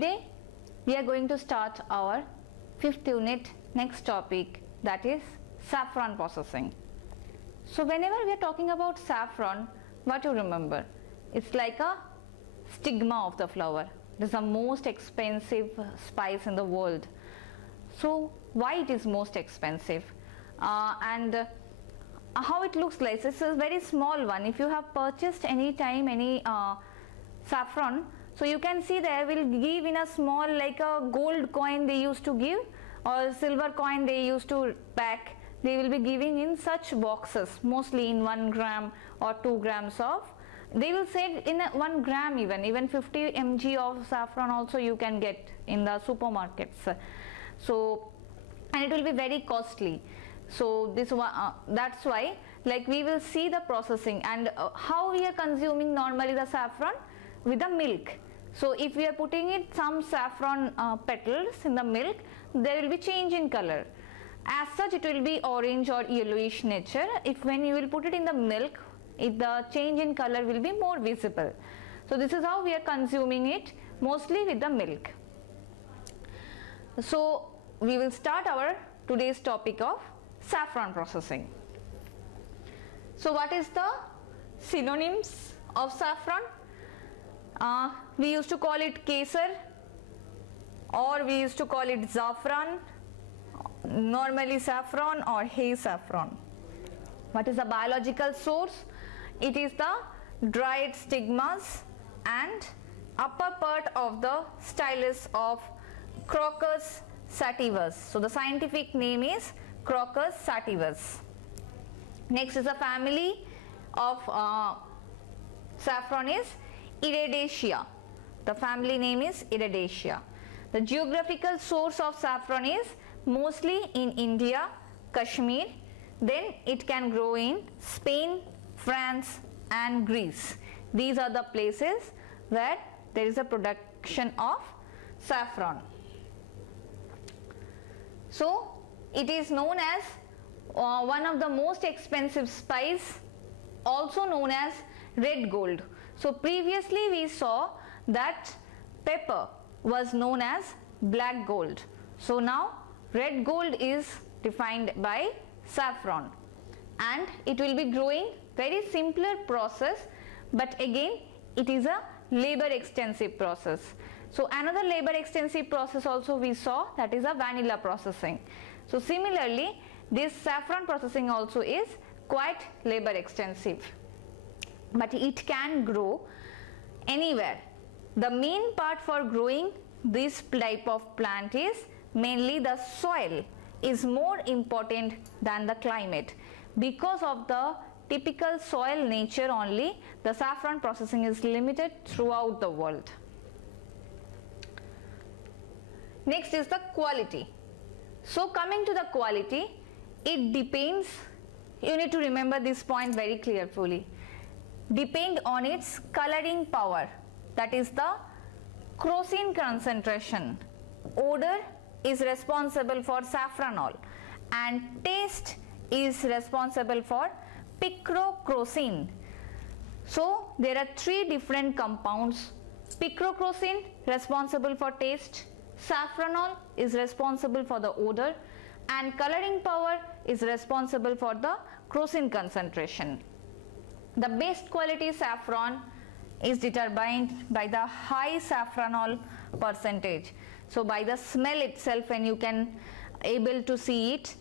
Today we are going to start our 5th unit, next topic, that is saffron processing. So whenever we are talking about saffron, what you remember? It's like a stigma of the flower. It is the most expensive spice in the world. So why it is most expensive? And how it looks like? This is a very small one. If you have purchased any time any saffron, so you can see they will give in a small, like a gold coin they used to give, or silver coin they used to pack. They will be giving in such boxes, mostly in 1 gram or 2 grams of. They will say in 1 gram, even 50 mg of saffron also you can get in the supermarkets. So, and it will be very costly. So this one, that's why, like, we will see the processing and how we are consuming normally the saffron with the milk. So if we are putting it some saffron petals in the milk, there will be change in color. As such, it will be orange or yellowish nature. If when you will put it in the milk, the change in color will be more visible. So this is how we are consuming it, mostly with the milk. So we will start our today's topic of saffron processing. So what is the synonyms of saffron? We used to call it kesar, or we used to call it zafran, normally saffron, or hay saffron. What is the biological source? It is the dried stigmas and upper part of the stylus of Crocus sativus. So the scientific name is Crocus sativus. Next is a family of saffron is Iridaceae. The family name is Iridaceae. The geographical source of saffron is mostly in India, Kashmir. Then it can grow in Spain, France and Greece. These are the places where there is a production of saffron. So it is known as one of the most expensive spice, also known as red gold. So previously we saw that pepper was known as black gold. So now red gold is defined by saffron, and it will be growing very simpler process, but again it is a labor extensive process. So another labor extensive process also we saw, that is a vanilla processing. So similarly this saffron processing also is quite labor extensive, but it can grow anywhere. The main part for growing this type of plant is mainly the soil is more important than the climate. Because of the typical soil nature only, the saffron processing is limited throughout the world. Next is the quality. So coming to the quality, it depends, you need to remember this point very carefully, depend on its coloring power, that is the crocin concentration. Odor is responsible for saffronol and taste is responsible for picrocrocin. So there are 3 different compounds. Picrocrocin responsible for taste, saffronol is responsible for the odor, and coloring power is responsible for the crocin concentration. The best quality saffron is determined by the high saffronol percentage. So by the smell itself, when you can able to see it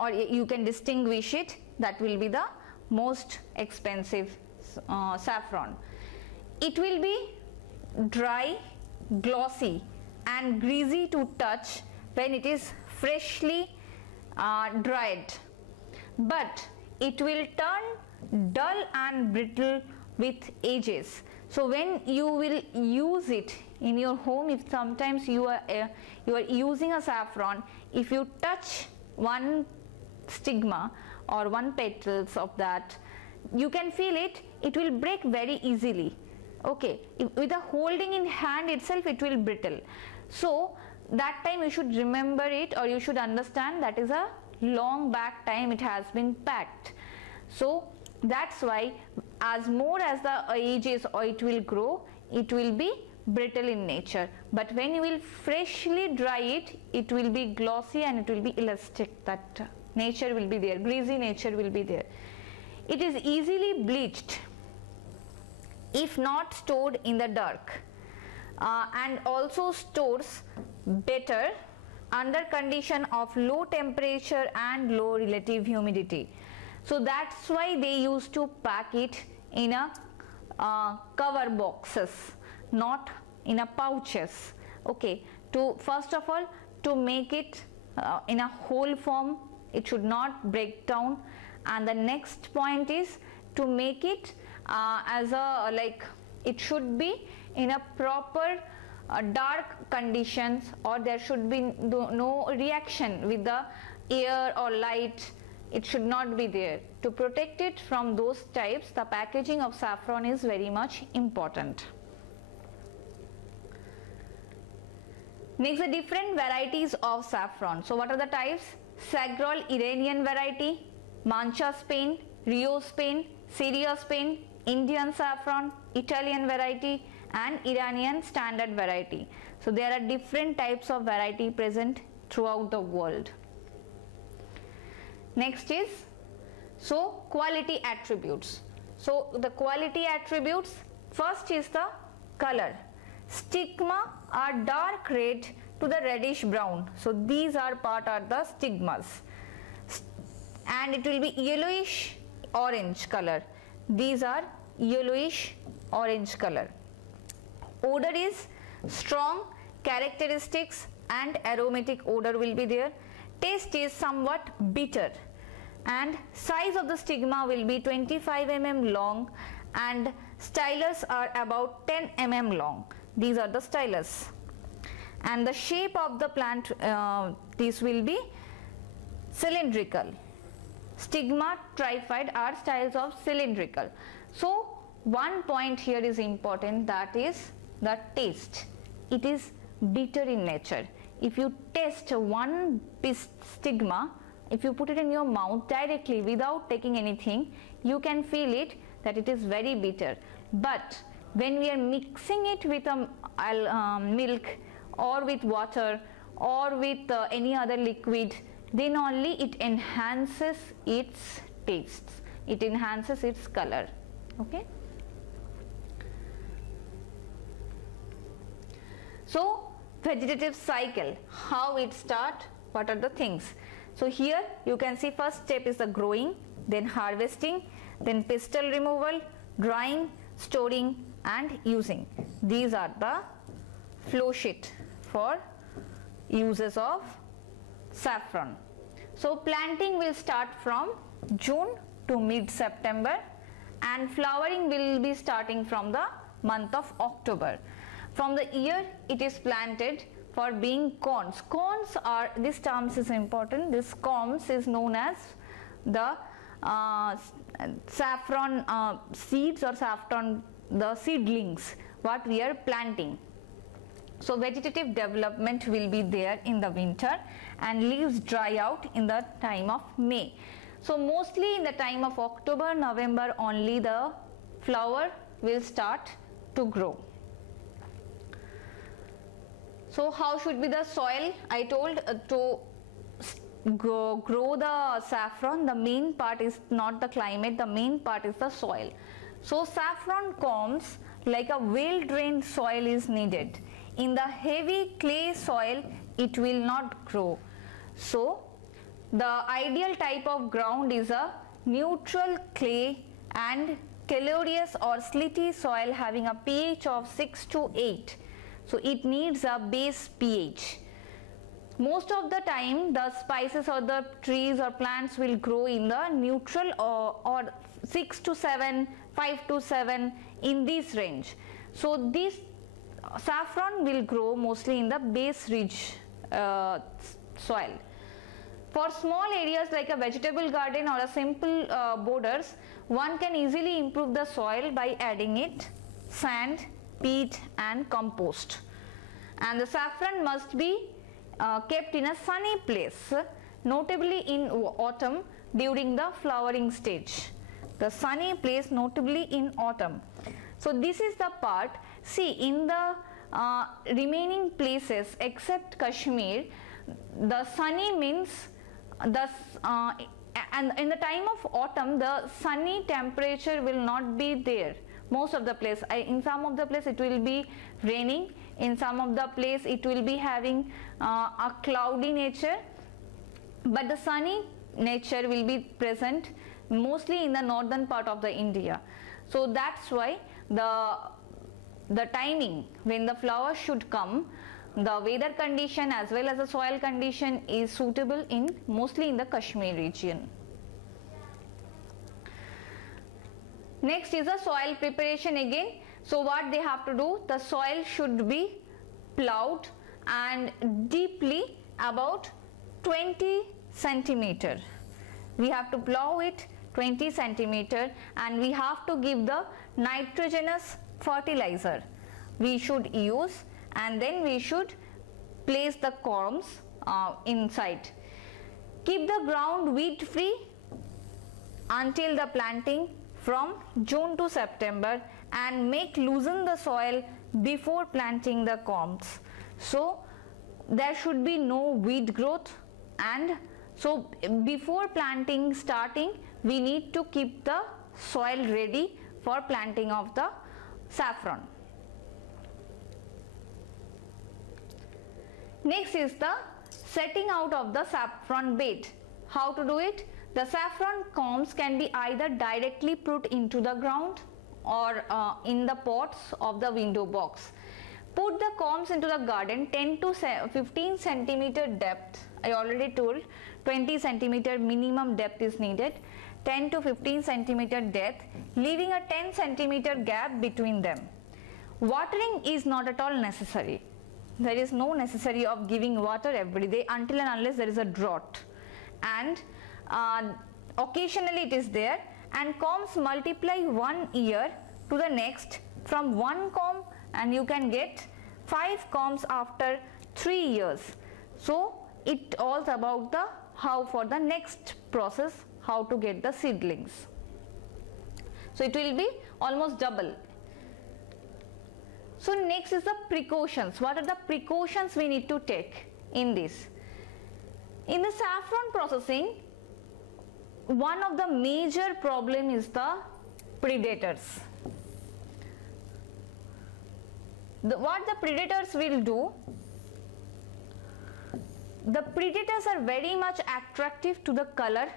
or you can distinguish it, that will be the most expensive saffron. It will be dry, glossy and greasy to touch when it is freshly dried, but it will turn dull and brittle with ages. So when you will use it in your home, if sometimes you are using a saffron, if you touch one stigma or one petals of that, you can feel it, it will break very easily. Okay, with a holding in hand itself it will brittle. So that time you should remember it, or you should understand that is a long back time it has been packed. So that's why as more as the ages or it will grow, it will be brittle in nature, but when you will freshly dry it, it will be glossy and it will be elastic. That nature will be there, greasy nature will be there. It is easily bleached if not stored in the dark, and also stores better under condition of low temperature and low relative humidity. So that's why they used to pack it in a cover boxes, not in a pouches. Okay, to first of all, to make it in a whole form, it should not break down, and the next point is to make it as a it should be in a proper dark conditions, or there should be no reaction with the air or light. It should not be there. To protect it from those types, the packaging of saffron is very much important. Next, the different varieties of saffron. So what are the types? Sagrol Iranian variety, Mancha Spain, Rio Spain, Syria Spain, Indian saffron, Italian variety, and Iranian standard variety. So there are different types of variety present throughout the world. Next is quality attributes. So the quality attributes, first is the color. Stigma are dark red to the reddish brown. So these are the stigmas, and it will be yellowish orange color. These are yellowish orange color. Odor is strong, characteristics and aromatic odor will be there. Taste is somewhat bitter, and size of the stigma will be 25 mm long, and stylus are about 10 mm long. These are the stylus, and the shape of the plant, this will be cylindrical. Stigma trifid are styles of cylindrical. So one point here is important, that is the taste. It is bitter in nature. If you taste one stigma, if you put it in your mouth directly without taking anything, you can feel it that it is very bitter. But when we are mixing it with milk or with water or with any other liquid, then only it enhances its taste, it enhances its color. Okay. So vegetative cycle, how it start, what are the things. So here you can see first step is the growing, then harvesting, then pistil removal, drying, storing and using. These are the flow sheet for uses of saffron. So planting will start from June to mid-September, and flowering will be starting from the month of October. From the year it is planted for being cones. Cones are, this term is important, this cones is known as the saffron seeds or saffron, the seedlings what we are planting. So vegetative development will be there in the winter, and leaves dry out in the time of May. So mostly in the time of October, November only the flower will start to grow. So how should be the soil? I told to grow the saffron, the main part is not the climate, the main part is the soil. So saffron combs like a well drained soil is needed. In the heavy clay soil it will not grow. So the ideal type of ground is a neutral clay and calcareous or slitty soil having a pH of 6 to 8. So it needs a base pH. Most of the time the spices or the trees or plants will grow in the neutral or 6 to 7, 5 to 7, in this range. So this saffron will grow mostly in the base ridge soil. For small areas like a vegetable garden or a simple borders, one can easily improve the soil by adding it sand, peat and compost. And the saffron must be kept in a sunny place, notably in autumn during the flowering stage. The sunny place notably in autumn. So this is the part, see in the remaining places except Kashmir, the sunny means and in the time of autumn the sunny temperature will not be there. Most of the place, in some of the place it will be raining, in some of the place it will be having a cloudy nature, but the sunny nature will be present mostly in the northern part of the India. So that's why the timing when the flower should come, the weather condition as well as the soil condition is suitable in mostly in the Kashmir region. Next is the soil preparation again. So what they have to do, the soil should be plowed and deeply about 20 centimeter. We have to plow it 20 centimeter and we have to give the nitrogenous fertilizer we should use, and then we should place the corms inside. Keep the ground weed free until the planting from June to September, and make loosen the soil before planting the corms. So there should be no weed growth, and so before planting starting we need to keep the soil ready for planting of the saffron. Next is the setting out of the saffron bed. How to do it? The saffron corms can be either directly put into the ground or in the pots of the window box. Put the corms into the garden 10 to 15 centimeter depth. I already told 20 centimeter minimum depth is needed. 10 to 15 centimeter depth, leaving a 10 centimeter gap between them. Watering is not at all necessary. There is no necessary of giving water every day until and unless there is a drought, and occasionally it is there, and corms multiply 1 year to the next from 1 corm, and you can get 5 corms after 3 years. So it all about the how for the next process, how to get the seedlings. So it will be almost double. So next is the precautions. What are the precautions we need to take in this? In the saffron processing, one of the major problem is the predators. What the predators will do, the predators are very much attractive to the color,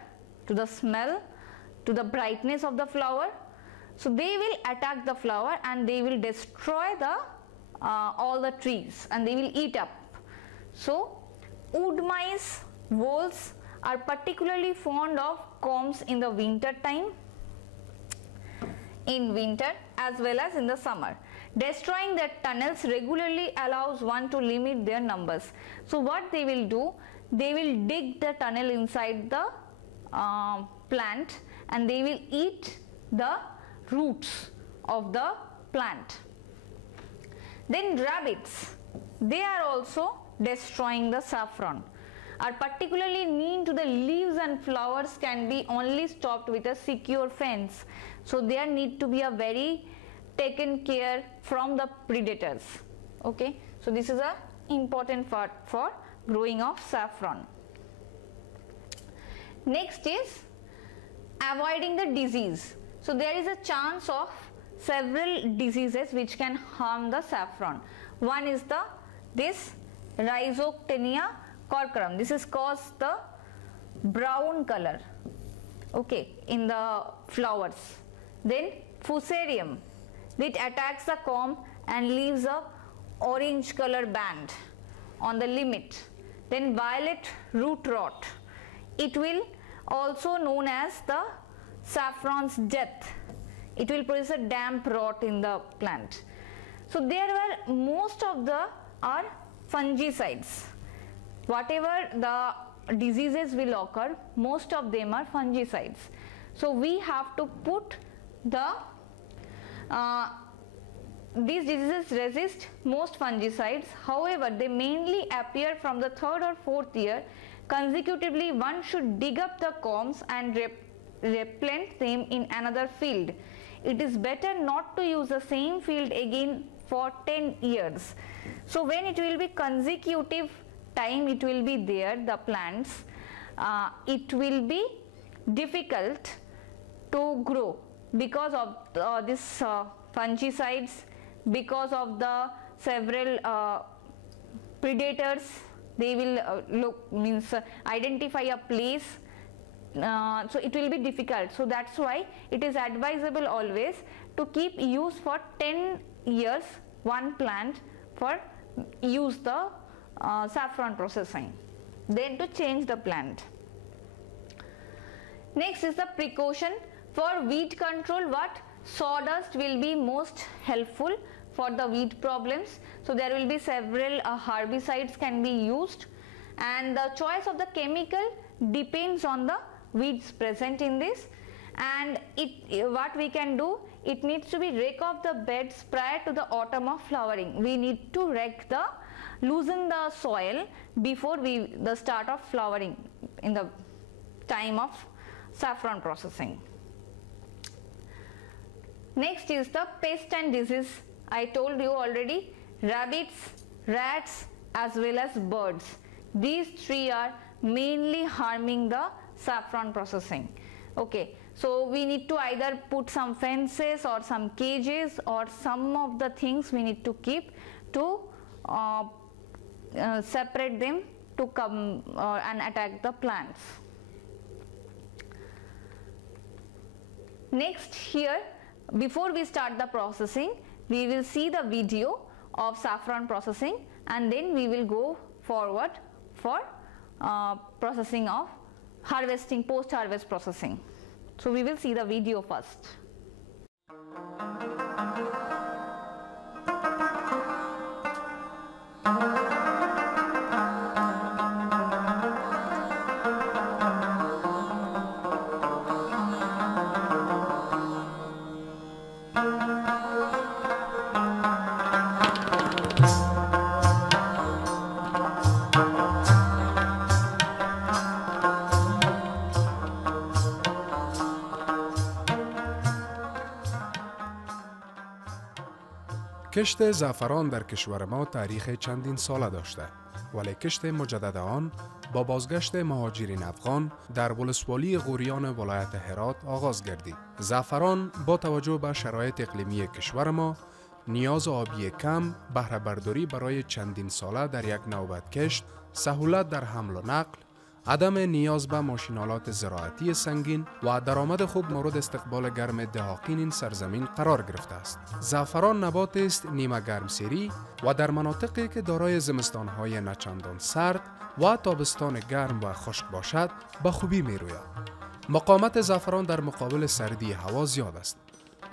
to the smell, to the brightness of the flower. So they will attack the flower and they will destroy the all the trees and they will eat up. So wood mice, voles are particularly fond of corms in the winter time, in winter as well as in the summer. Destroying their tunnels regularly allows one to limit their numbers. So what they will do, they will dig the tunnel inside the plant and they will eat the roots of the plant. Then rabbits, they are also destroying the saffron, are particularly mean to the leaves and flowers, can be only stopped with a secure fence. So there need to be a very taken care from the predators. Okay, so this is a important part for growing of saffron. Next is avoiding the disease. So there is a chance of several diseases which can harm the saffron. One is this Rhizoctenia corcorum. This is caused the brown color, okay, in the flowers. Then Fusarium, it attacks the corm and leaves a orange color band on the limit. Then violet root rot, it will also known as the saffron's death. It will produce a damp rot in the plant. So there were most of the are fungicides. Whatever the diseases will occur, most of them are fungicides. So we have to put the these diseases resist most fungicides. However, they mainly appear from the 3rd or 4th year. Consecutively, one should dig up the corms and replant them in another field. It is better not to use the same field again for 10 years. So when it will be consecutive time it will be there, the plants, it will be difficult to grow because of this fungicides, because of the several predators. They will identify a place, so it will be difficult. So that's why it is advisable always to keep use for 10 years one plant for use the saffron processing, then to change the plant. Next is the precaution for weed control. What? Sawdust will be most helpful for the weed problems. So there will be several herbicides can be used, and the choice of the chemical depends on the weeds present in this. And what we can do, it needs to be rake off the beds prior to the autumn of flowering. We need to loosen the soil before the start of flowering in the time of saffron processing. Next is the pest and disease. I told you already, rabbits, rats as well as birds. These three are mainly harming the saffron processing. Okay, so we need to either put some fences or some cages or some of the things we need to keep to separate them to come and attack the plants. Next, here before we start the processing, we will see the video of saffron processing, and then we will go forward for processing of harvesting, post harvest processing. So we will see the video first. کشت زعفران در کشور ما تاریخ چندین ساله داشته، ولی کشت مجدد آن با بازگشت مهاجرین افغان در ولسوالی غوریان ولایت هرات آغاز گردید. زعفران با توجه به شرایط اقلیمی کشور ما، نیاز آبی کم، بهره برداری برای چندین ساله در یک نوبت کشت، سهولت در حمل و نقل، عدم نیاز به ماشینالات زراعتی سنگین و درآمد خوب مورد استقبال گرم دهاقین این سرزمین قرار گرفته است. زعفران نبات است نیمه گرمسیری و در مناطقی که دارای زمستان‌های نچندان سرد و تابستان گرم و خشک باشد به خوبی می‌روید. مقاومت زعفران در مقابل سردی هوا زیاد است،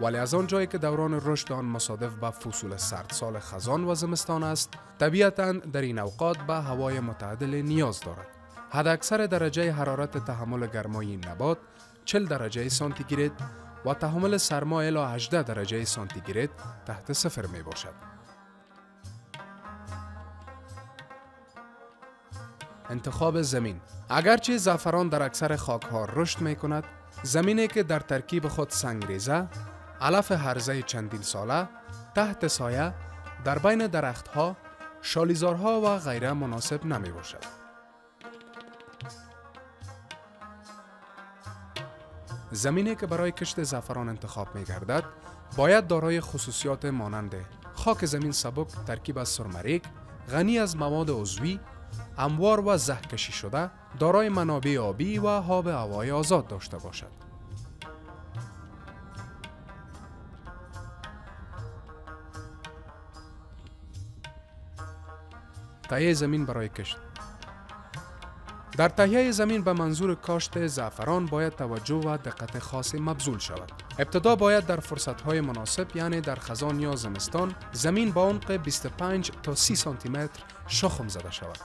ولی از آن جایی که دوران رشد آن مصادف به فصول سردسال خزان و زمستان است، طبیعتاً در این اوقات به هوای معتدل نیاز دارد. حداکثر درجه حرارت تحمل گرمای این نبات 40 درجه سانتیگراد و تحمل سرما الی 18 درجه سانتیگراد تحت صفر می باشد. انتخاب زمین. اگرچه زعفران در اکثر خاک‌ها رشد می کند، زمینی که در ترکیب خود سنگریزه، علف هرزه چندین ساله، تحت سایه، در بین درختها، شالیزارها و غیره مناسب نمی باشد. زمینی که برای کشت زعفران انتخاب می گردد باید دارای خصوصیات مانند خاک زمین سبک ترکیب از سرمریک، غنی از مواد عضوی، هموار و زهکشی شده، دارای منابع آبی و آب هوای آزاد داشته باشد. تهیه زمین برای کشت. در تهیه زمین به منظور کاشت زعفران باید توجه و دقت خاصی مبذول شود. ابتدا باید در فرصت‌های مناسب، یعنی در خزان یا زمستان، زمین با عمق 25 تا 30 سانتی متر شخم زده شود.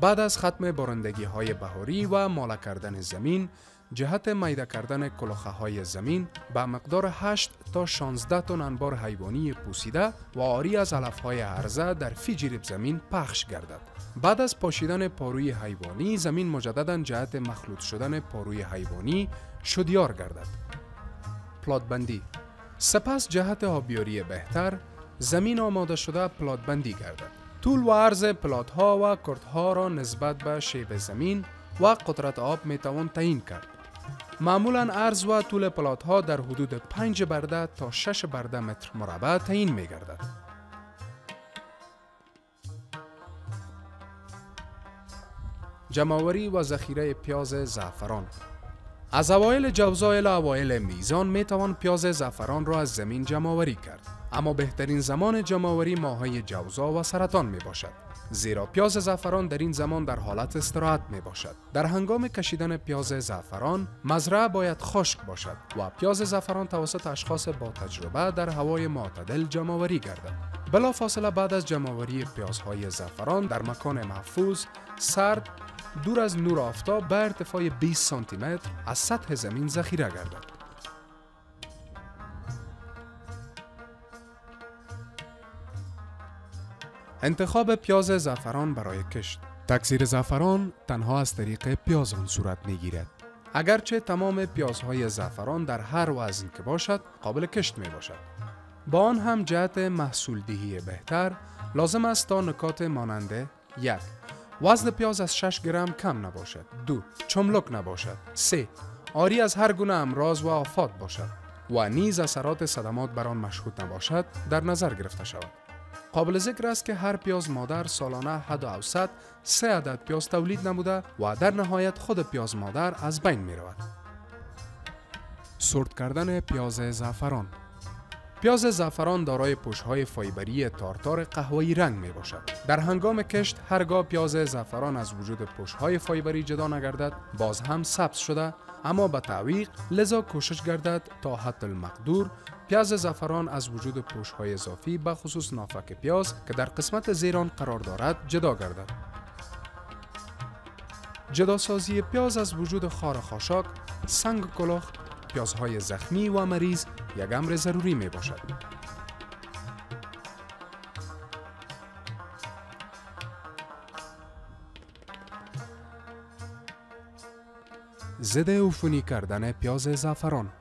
بعد از ختم بارندگی‌های بهاری و ماله کردن زمین، جهت میده کردن کلوخه‌های زمین به مقدار 8 تا 16 تن انبار حیوانی پوسیده و عاری از علف‌های هرزه در فی جریب زمین پخش گردد. بعد از پاشیدن پاروی حیوانی، زمین مجدداً جهت مخلوط شدن پاروی حیوانی شدیار گردد. پلات بندی. سپس جهت آبیاری بهتر زمین آماده شده پلات بندی گردد. طول و عرض پلات ها و کرت ها را نسبت به شیب زمین و قدرت آب می توان تعیین کرد. معمولاً عرض و طول پلات ها در حدود 5 برده تا 6 برده متر مربع تعیین می گردد. جمع‌آوری و ذخیره پیاز زعفران. از اوایل جوزا الی اوایل میزان می توان پیاز زعفران را از زمین جمع‌آوری کرد، اما بهترین زمان جمع‌آوری ماه‌های جوزا و سرطان می باشد، زیرا پیاز زعفران در این زمان در حالت استراحت می باشد. در هنگام کشیدن پیاز زعفران مزرعه باید خشک باشد و پیاز زعفران توسط اشخاص با تجربه در هوای معتدل جمع‌آوری گردد. بلافاصله بعد از جمع‌آوری پیازهای زعفران در مکان محفوظ، سرد، دور از نور آفتاب به ارتفاع 20 سانتی متر از سطح زمین ذخیره گردد. انتخاب پیاز زعفران برای کشت. تکثیر زعفران تنها از طریق پیاز آن صورت می‌گیرد. اگرچه تمام پیازهای زعفران در هر وزن که باشد قابل کشت می باشد. با آن هم جهت محصول دهی بهتر لازم است تا نکات مانند: 1. وزن پیاز از 6 گرم کم نباشد. 2. چملک نباشد. 3. عاری از هر گونه امراض و آفات باشد و نیز اثرات صدمات بر آن مشهود نباشد در نظر گرفته شود. قابل ذکر است که هر پیاز مادر سالانه حد اوسط 3 عدد پیاز تولید نموده و در نهایت خود پیاز مادر از بین می رود. سورت کردن پیاز زعفران. پیاز زعفران دارای پوش‌های فایبری تارتار قهوه‌ای رنگ می باشد. در هنگام کشت هرگاه پیاز زعفران از وجود پوش‌های فایبری جدا نگردد باز هم سبز شده، اما به تعویق، لذا کوشش گردد تا حد المقدور پیاز زعفران از وجود پوش‌های اضافی به خصوص نافک پیاز که در قسمت زیر آن قرار دارد جدا گردد. جداسازی پیاز از وجود خار خاشاک، سنگ کلاه، پیازهای زخمی و مریض یک امر ضروری می باشد. ضد عفونی کردن پیاز زعفران.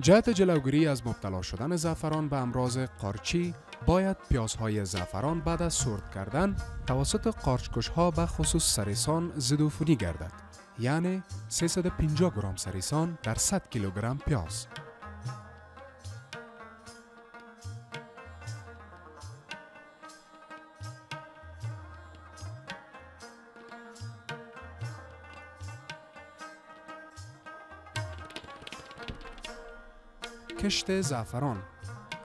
جهت جلوگیری از مبتلا شدن زعفران به امراض قارچی باید پیازهای زعفران بعد از سرد کردن توسط قارچکش‌ها به خصوص سریسان ضد عفونی گردد، یعنی 350 گرم سریسان در 100 کیلوگرم پیاز. کشت زعفران.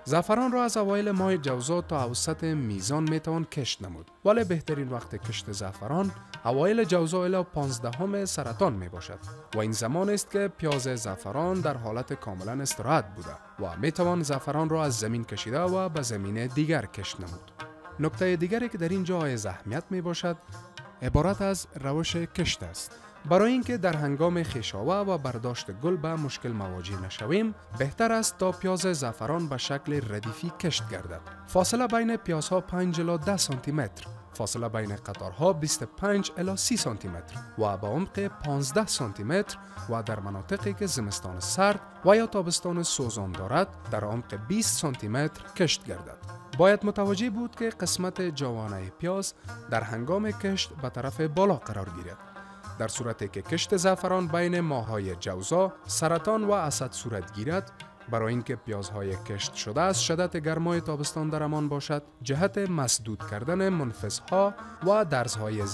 زعفران را از اوایل ماه جوزا تا اوسط میزان میتوان کشت نمود، ولی بهترین وقت کشت زعفران اوایل جوزا الی 15 سرطان می باشد و این زمان است که پیاز زعفران در حالت کاملا استراحت بوده و میتوان زعفران را از زمین کشیده و به زمین دیگر کشت نمود. نکته دیگری که در اینجا حائز اهمیت می باشد عبارت از روش کشت است. برای اینکه در هنگام خیشاوه و برداشت گل به مشکل مواجه نشویم، بهتر است تا پیاز زعفران به شکل ردیفی کشت گردد. فاصله بین پیازها 5 الی 10 سانتی متر، فاصله بین قطارها 25 الی 30 سانتی متر و با عمق 15 سانتی متر و در مناطقی که زمستان سرد و یا تابستان سوزان دارد در عمق 20 سانتی متر کشت گردد. باید متوجه بود که قسمت جوانه پیاز در هنگام کشت به طرف بالا قرار گیرد. در صورتی که کشت زعفران بین ماه‌های جوزا، سرطان و اسد صورت گیرد، برای اینکه پیازهای کشت شده از شدت گرمای تابستان در امان باشد، جهت مسدود کردن منفذها و درزهای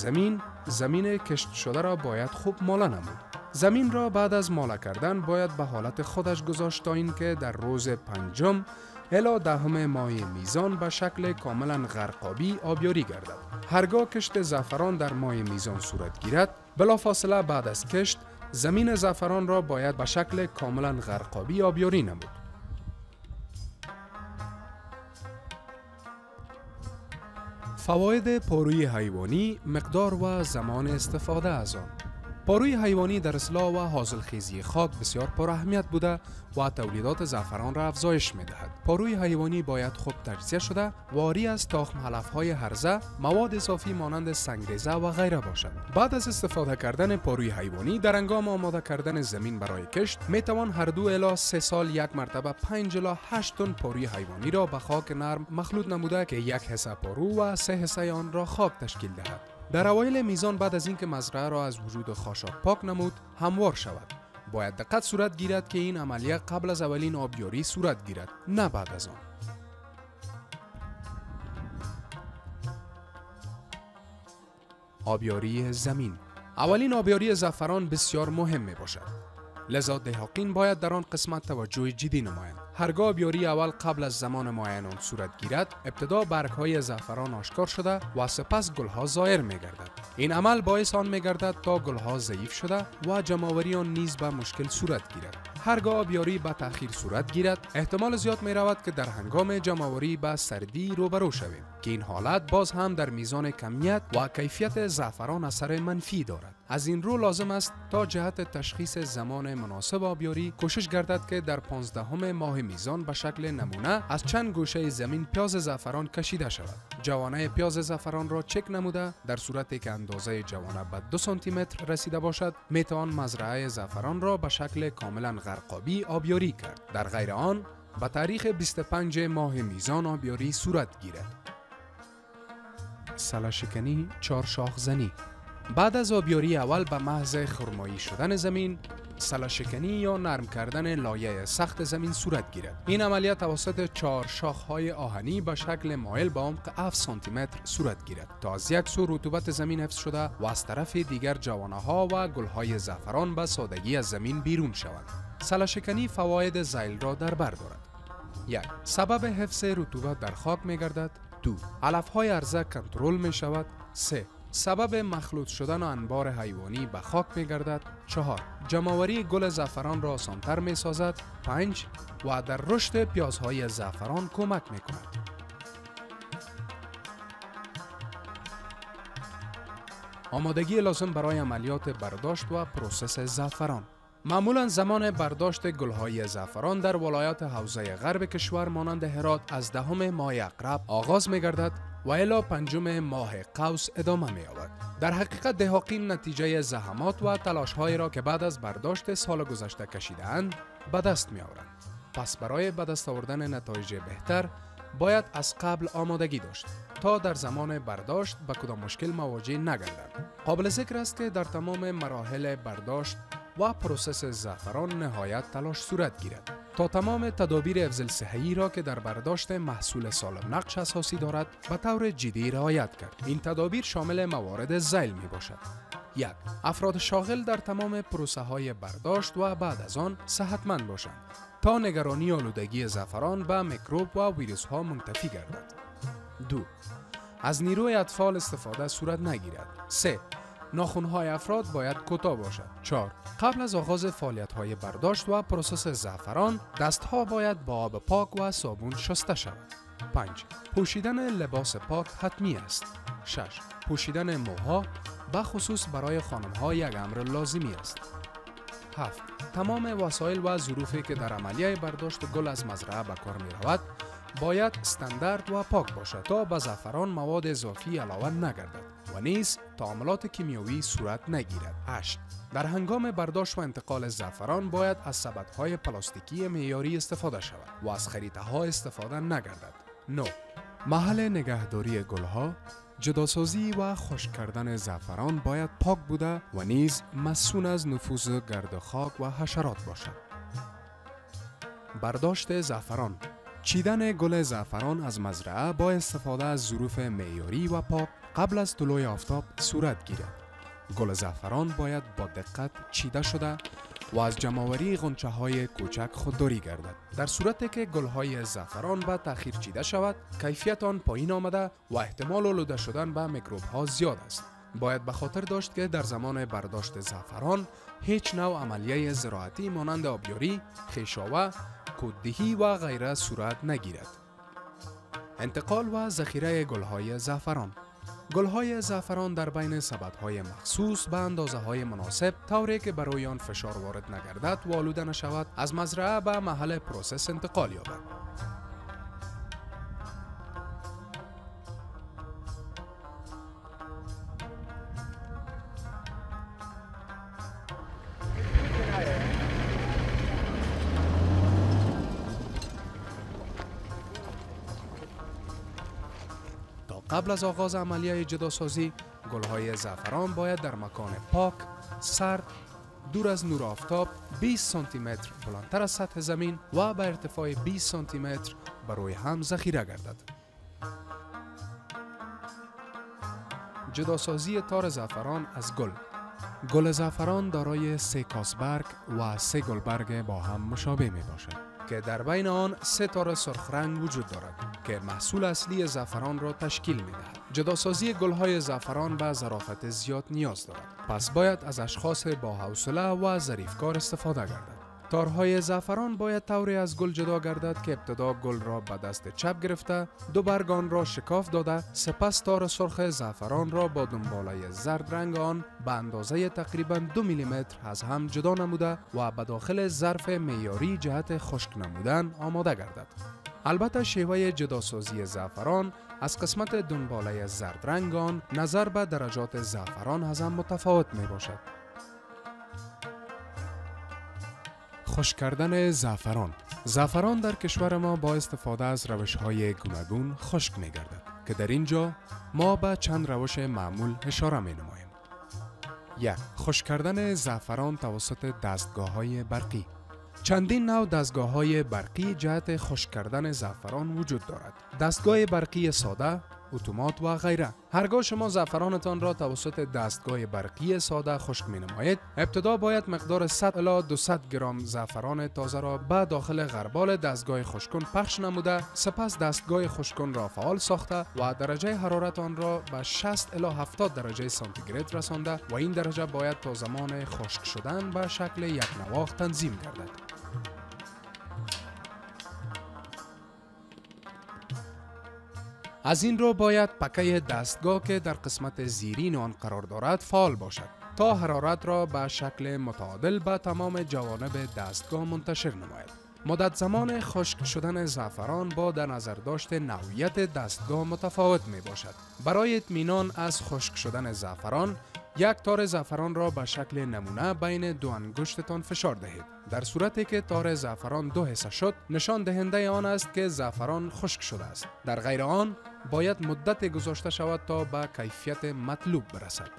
زمین کشت شده را باید خوب ماله نمود. زمین را بعد از ماله کردن باید به حالت خودش گذاشت تا اینکه در روز 5 الی 10 ماه میزان به شکل کاملا غرقابی آبیاری گردد. هرگاه کشت زعفران در ماه میزان صورت گیرد، بلافاصله بعد از کشت زمین زعفران را باید به شکل کاملا غرقابی آبیاری نمود. فواید پاروی حیوانی، مقدار و زمان استفاده از آن. پاروی حیوانی در اصلاح و حاصلخیزی خاک بسیار پر اهمیت بوده و تولیدات زعفران را افزایش می‌دهد. پاروی حیوانی باید خوب تجزیه شده، واری از تخم علف‌های هرزه، مواد اضافی مانند سنگریزه و غیره باشد. بعد از استفاده کردن پاروی حیوانی در هنگام آماده کردن زمین برای کشت، میتوان هر 2 الی 3 سال یک مرتبه 5 الی 8 تن پاروی حیوانی را به خاک نرم مخلوط نموده که 1 حصه پارو و 3 حصه آن را خاک تشکیل دهد. در اوایل میزان بعد از اینکه مزرعه را از وجود خاشاک پاک نمود، هموار شود. باید دقت صورت گیرد که این عملیه قبل از اولین آبیاری صورت گیرد، نه بعد از آن. آبیاری زمین. اولین آبیاری زعفران بسیار مهم می باشد. لذا دهقین باید در آن قسمت توجه جدی نمایند. هرگاه آبیاری اول قبل از زمان معین آن صورت گیرد، ابتدا برگ‌های زعفران آشکار شده و سپس گل‌ها ظاهر می‌گردد. این عمل باعث آن می‌گردد تا گل‌ها ضعیف شده و جمع‌آوری آن نیز به مشکل صورت گیرد. هرگاه آبیاری به تأخیر صورت گیرد، احتمال زیاد می‌رود که در هنگام جمع‌آوری به سردی روبرو شویم که این حالت باز هم در میزان کمیت و کیفیت زعفران اثر منفی دارد. از این رو لازم است تا جهت تشخیص زمان مناسب آبیاری کوشش گردد که در 15 ماه میزان به شکل نمونه از چند گوشه زمین پیاز زعفران کشیده شود. جوانه پیاز زعفران را چک نموده در صورتی که اندازه جوانه به 2 سانتی متر رسیده باشد، میتوان مزرعه زعفران را به شکل کاملا غرقابی آبیاری کرد. در غیر آن به تاریخ 25 ماه میزان آبیاری صورت گیرد. سلاشکنی 4 شاخ زنی. بعد از آبیاری اول به محض خرمایی شدن زمین، سلاشکنی یا نرم کردن لایه سخت زمین صورت گیرد. این عملیه توسط 4 شاخهای آهنی به شکل مایل به عمق 7 سانتی متر صورت گیرد تا از یک سو رطوبت زمین حفظ شده و از طرف دیگر جوانه ها و گل های زعفران به سادگی از زمین بیرون شوند. سلاشکنی فواید ذیل را در بر دارد. 1. سبب حفظ رطوبت در خاک می گردد. 2. علف های هرزه کنترل می شود. 3. سبب مخلوط شدن انبار حیوانی به خاک می گردد. 4. جمع‌آوری گل زعفران را آسان‌تر می سازد. 5. و در رشد پیازهای زعفران کمک می کند. آمادگی لازم برای عملیات برداشت و پروسس زعفران. معمولا زمان برداشت گل‌های زعفران در ولایات حوزه غرب کشور مانند هرات از 10 ماه اقرب آغاز می گردد و الی 5 ماه قوس ادامه می یابد. در حقیقت دهقین نتیجه زحمات و تلاش‌هایی را که بعد از برداشت سال گذشته کشیده‌اند به دست می آورند. پس برای به دست آوردن نتایج بهتر باید از قبل آمادگی داشت تا در زمان برداشت به کدام مشکل مواجه نگردند. قابل ذکر است که در تمام مراحل برداشت و پروسس زعفران نهایت تلاش صورت گیرد تا تمام تدابیر حفظ صحی را که در برداشت محصول سالم نقش اساسی دارد به طور جدی رعایت کرد. این تدابیر شامل موارد ذیل می باشد. 1. افراد شاغل در تمام پروسه های برداشت و بعد از آن صحتمند باشند تا نگرانی آلودگی زعفران به میکروب و ویروس ها منتفی گردد. 2. از نیروی اطفال استفاده صورت نگیرد. 3. ناخن‌های افراد باید کوتاه باشد. 4. قبل از آغاز فعالیت‌های برداشت و پروسس زعفران، دست‌ها باید با آب پاک و صابون شسته شود. 5. پوشیدن لباس پاک حتمی است. 6. پوشیدن موها به خصوص برای خانم‌ها یک امر لازمی است. 7. تمام وسایل و ظروفی که در عملیه برداشت گل از مزرعه به کار می‌رود باید استاندارد و پاک باشد تا به زعفران مواد اضافی علاوه نگردد و نیز تعاملات کیمیایی صورت نگیرد. 8. در هنگام برداشت و انتقال زعفران باید از سبدهای پلاستیکی معیاری استفاده شود و از خریطه‌ها استفاده نگردد. 9. محل نگهداری گلها، جداسازی و خشک کردن زعفران باید پاک بوده و نیز مسئول از نفوذ گرد خاک و حشرات باشد. برداشت زعفران. چیدن گل زعفران از مزرعه با استفاده از ظروف معیاری و پاک قبل از طلوع آفتاب صورت گیرد. گل زعفران باید با دقت چیده شده و از جمع‌آوری غنچه‌های کوچک خودداری گردد. در صورتی که گل‌های زعفران به تأخیر چیده شود، کیفیت آن پایین آمده و احتمال آلوده شدن به میکروب‌ها زیاد است. باید به خاطر داشت که در زمان برداشت زعفران هیچ نوع عملیه زراعتی مانند آبیاری، خویشاوه، کوددهی و غیره صورت نگیرد. انتقال و ذخیره گل‌های زعفران. گلهای زعفران در بین سبدهای مخصوص به اندازه‌های مناسب طوری که برای آن فشار وارد نگردد و آلوده نشود از مزرعه به محل پروسس انتقال یابد. قبل از آغاز عملیه جداسازی، گلهای زعفران باید در مکان پاک، سرد، دور از نور آفتاب، 20 سانتی متر بلندتر از سطح زمین و به ارتفاع 20 سانتی متر بر روی هم ذخیره گردد. جداسازی تار زعفران از گل. گل زعفران دارای 3 کاسبرگ و 3 گلبرگ با هم مشابه می باشد که در بین آن 3 تار سرخ رنگ وجود دارد که محصول اصلی زعفران را تشکیل می دهد. جداسازی گلهای زعفران به ظرافت زیاد نیاز دارد، پس باید از اشخاص با حوصله و ظریفکار استفاده گردد. تارهای زعفران باید طوری از گل جدا گردد که ابتدا گل را به دست چپ گرفته، 2 برگ آن را شکاف داده، سپس تار سرخ زعفران را با دنباله زرد رنگ آن به اندازه تقریباً 2 میلیمتر از هم جدا نموده و به داخل ظرف معیاری جهت خشک نمودن آماده گردد. البته شیوه جداسازی زعفران از قسمت دنباله زرد رنگ آن نظر به درجات زعفران از هم متفاوت می باشد. خشک کردن زعفران. زعفران در کشور ما با استفاده از روش‌های گوناگون خشک می‌گردد که در اینجا ما به چند روش معمول اشاره می‌نماییم. 1. خشک کردن زعفران توسط دستگاه‌های برقی. چندین نوع دستگاه‌های برقی جهت خشک کردن زعفران وجود دارد. دستگاه برقی ساده، اتومات و غیره. هرگاه شما زعفرانتان را توسط دستگاه برقی ساده خشک می‌نمایید، ابتدا باید مقدار 100 الی 200 گرم زعفران تازه را به داخل غربال دستگاه خشککن پخش نموده، سپس دستگاه خشککن را فعال ساخته و درجه حرارت آن را به 60 الی 70 درجه سانتیگراد رسانده و این درجه باید تا زمان خشک شدن به شکل یک نواخت تنظیم گردد. از این رو باید پکه دستگاه که در قسمت زیرین آن قرار دارد فعال باشد تا حرارت را به شکل متعادل به تمام جوانب دستگاه منتشر نماید. مدت زمان خشک شدن زعفران با در نظر داشت نوعیت دستگاه متفاوت می باشد. برای اطمینان از خشک شدن زعفران، یک تار زعفران را به شکل نمونه بین 2 انگشتتان فشار دهید. در صورتی که تار زعفران 2 حصه شد، نشان دهنده آن است که زعفران خشک شده است. در غیر آن، باید مدت گذاشته شود تا به کیفیت مطلوب برسد.